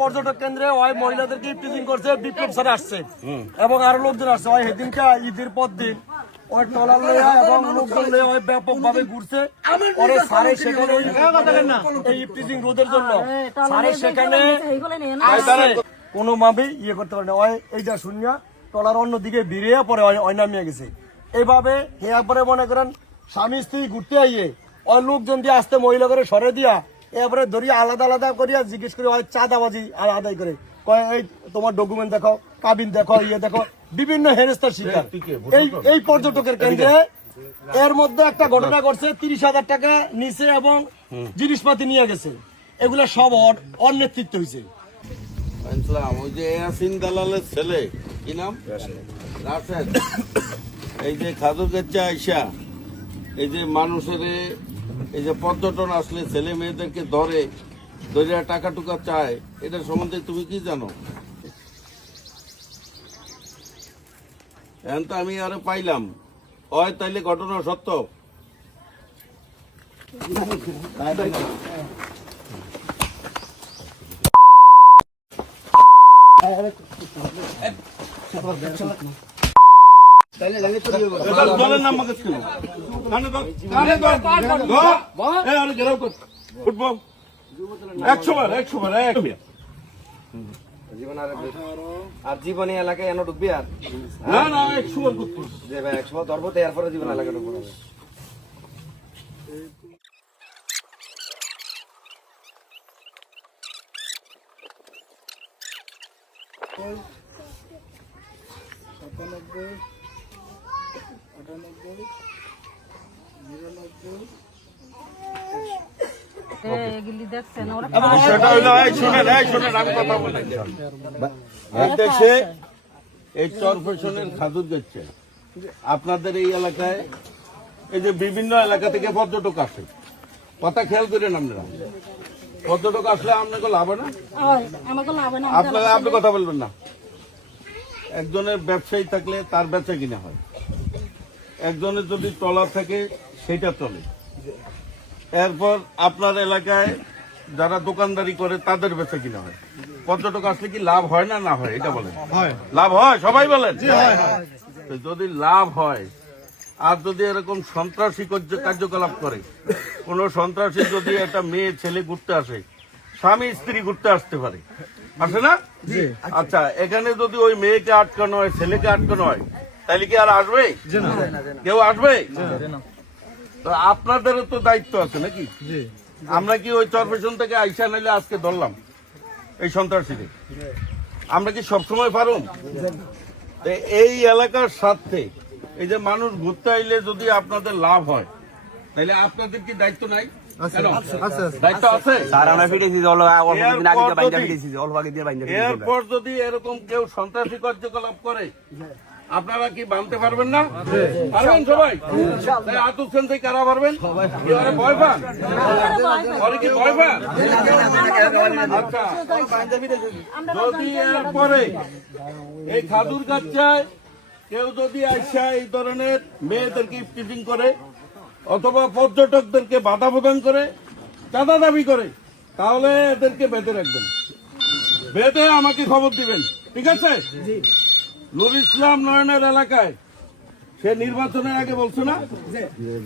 পর্যটক কেন্দ্রে মহিলাদেরকে ইফটিজিং করছে, বিপ্লব স্যার আসছে এবং আরো লোকজন আসছে। সেদিনকে ঈদের পর দিন ওই ট্রলার লইয়া এবং লোকজন লইয়া ব্যাপক ভাবে ঘুরছে। পরে স্যারে সেখানে এই ইফটিজিং রোধের জন্য স্যারে সেখানে কোনোভাবেই ইয়ে করতে পারে না। এইটা শূন্য ট্রলার অন্যদিকে বেরিয়ে পরে নামিয়ে গেছে। এইভাবে একবারে মনে করেন স্বামী স্ত্রী ঘুরতে আইয়ে ওই লোকজন দিয়ে আসতে মহিলা করে সরে দিয়া এরপরে ধরিয়া আলাদা আলাদা করিয়া জিজ্ঞেস করে হয় চাঁদাবাজি আদায় করে কয় এই তোমার ডকুমেন্ট দেখো, কাবিন দেখো, ইয়ে দেখো, বিভিন্ন হেনস্থার শিকার এই পর্যটকের কেন্দ্রে। এর মধ্যে একটা ঘটনা ঘটছে, 30,000 টাকা নিচে এবং জিনিসপাতি নিয়ে গেছে। এগুলো সব ওর নেতৃত্ব হয়েছে। ওই যে ইয়াসিন দালালের ছেলে কি নাম রাশেদ, এই যে খাদুরগেচ্ছা আইসা এই যে মানুষের এই যে পর্যটন আসলে ছেলে মেয়েদেরকে ধরে টাকা টুকা চায়, এটার সম্বন্ধে তুমি কি জানো? এখন তো আমি আরো পাইলাম হয়, তাইলে ঘটনা সত্য। আর জীবনী এলাকায় এনে ঢুকবি আর না 100 বার করতে যে ভাই 100 বার ধরবো, এরপরে জীবন এলাকায় ঢুকবো। এই চরফেশনের খাদুর যাচ্ছে আপনাদের এই এলাকায়, এই যে বিভিন্ন এলাকা থেকে পর্যটক আসে, কথা খেয়াল করেন আপনারা। পর্যটক আসলে আপনাকে লাভ হয় না, আপনারা আপনি কথা বলবেন না। একজনের ব্যবসায়ী থাকলে তার বেচা কিনা হয়, একজনের যদি ট্রলার থাকে সেটা চলে। এরপর আপনার এলাকায় যারা দোকানদারি করে তাদের বেচা কিনা হয়। পর্যটক আসলে কি লাভ হয় না হয়, এটা বলেন। লাভ হয়, সবাই বলেন। যদি লাভ হয়, আর যদি এরকম সন্ত্রাসী কার্যকলাপ করে, কোন সন্ত্রাসী যদি একটা মেয়ে ছেলে ঘুরতে আসে, স্বামী স্ত্রী ঘুরতে আসতে পারে, আসে না? আচ্ছা, এখানে যদি ওই মেয়েকে আটকানো হয়, ছেলেকে আটকানো হয়, তাহলে কি আর আসবে? কেউ আসবে? তো আপনাদেরও তো দায়িত্ব আছে নাকি? আমরা কি ওই চরপেশন থেকে আইসা নাইলে আজকে ধরলাম এই সন্ত্রাসীদের, আমরা কি সবসময় পারুম? এই এলাকার স্বার্থে এই যে মানুষ ঘুরতে আইলে যদি আপনাদের লাভ হয়, তাহলে আপনাদের কি দায়িত্ব নাই? দায়িত্ব আছে। এরপর যদি এরকম কেউ সন্ত্রাসী কার্যকলাপ করে, আপনারা কি বানতে পারবেন না? পারবেন সবাই? আতুক সেন থেকে কারা পারবেন? ভয় পান? কি ভয় পান? আচ্ছা, যদি এরপরে এই খাদুর গাছায় কেউ যদি আইসা এই ধরনের মেয়েদেরকে ইফটিজিং করে অথবা পর্যটকদেরকে বাধা প্রদান করে, চাঁদা দাবি করে, তাহলে এদেরকে বেঁধে রাখবেন, বেঁধে আমাকে খবর দিবেন, ঠিক আছে? নুর ইসলাম নয়নের এলাকায় সে নির্বাচনের আগে বলছে না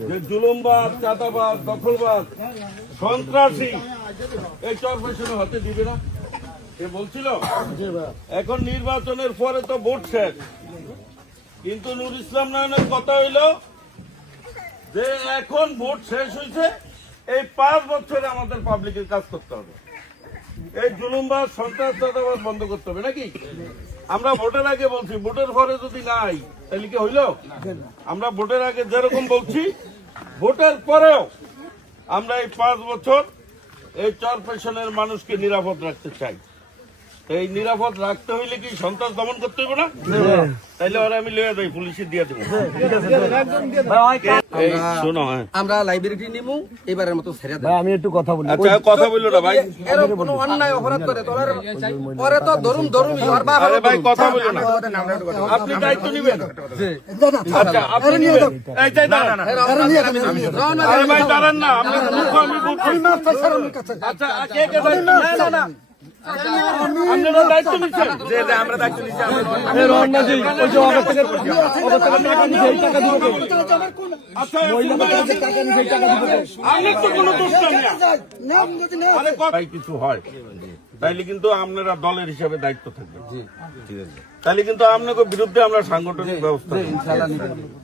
যে জুলুমবাদ, চাঁদাবাদ, দখলবাদ, সন্ত্রাসী এই চরপেশনে হতে দিবে না, সে বলছিল। এখন নির্বাচনের পরে তো ভোট শেষ, কিন্তু নুর ইসলাম নয়নের কথা হইল যে এখন ভোট শেষ হয়েছে, এই 5 বছরে আমাদের পাবলিকের কাজ করতে হবে, এই জুলুমবাদ, সন্ত্রাস, চাঁদাবাদ বন্ধ করতে হবে নাকি? আমরা ভোটের আগে বলছি, ভোটের পরে যদি নাই তাহলে কি হইল? আমরা ভোটের আগে যেরকম বলছি, ভোটের পরেও আমরা এই 5 বছর এই চরপেশনের মানুষকে নিরাপদ রাখতে চাই। এই নিরাপদ রাখতে হইলে কি সন্ত্রাস দমন করতে হইব না? তাইলে ওরা আমি লইয়া যাই, পুলিশে দিয়ে দেবো। এই শোনো, হ্যাঁ আমরা লাইব্রেরি নিমু এবারের মতো ছেড়ে দেব। ভাই আমি একটু কথা বলি। আচ্ছা কথা বললো না ভাই। এর কোনো অন্যায় অপরাধ করে তোলার পরে তো ধরুম আর বাবা আরে ভাই কথা বললো না, আপনি দায়িত্ব নিবেন। আচ্ছা আপনি নিবেন। এই যাই দাঁড়ান। আরে ভাই দাঁড়ান না, আপনার মুখ আমি বলছি। আচ্ছা কে কে দায়িত্ব নিচ্ছেন? আপনারা দায়িত্ব নিচ্ছেন? আমরা দায়িত্ব নিচ্ছি। এই রহনা জি, ওই যে অফিস থেকে টাকা নিছে, এই টাকা দিবে কে? আচ্ছা মহিলাদের কাছে টাকা নিছে, এই টাকা দিবে কে? আমি তো কোনো দোষ না। আরে ভাই কিছু হয় তাইলে কিন্তু আপনারা দলের হিসাবে দায়িত্ব থাকবে। তাহলে কিন্তু আপনাকে বিরুদ্ধে আমরা সাংগঠনিক ব্যবস্থা নেব।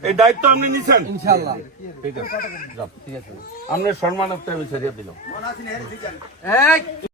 এই দায়িত্ব আপনি নিছেন ইনশাআল্লাহ। ঠিক আছে, যাও। আপনার সম্মানার্থে আমি ছেড়ে দিলাম।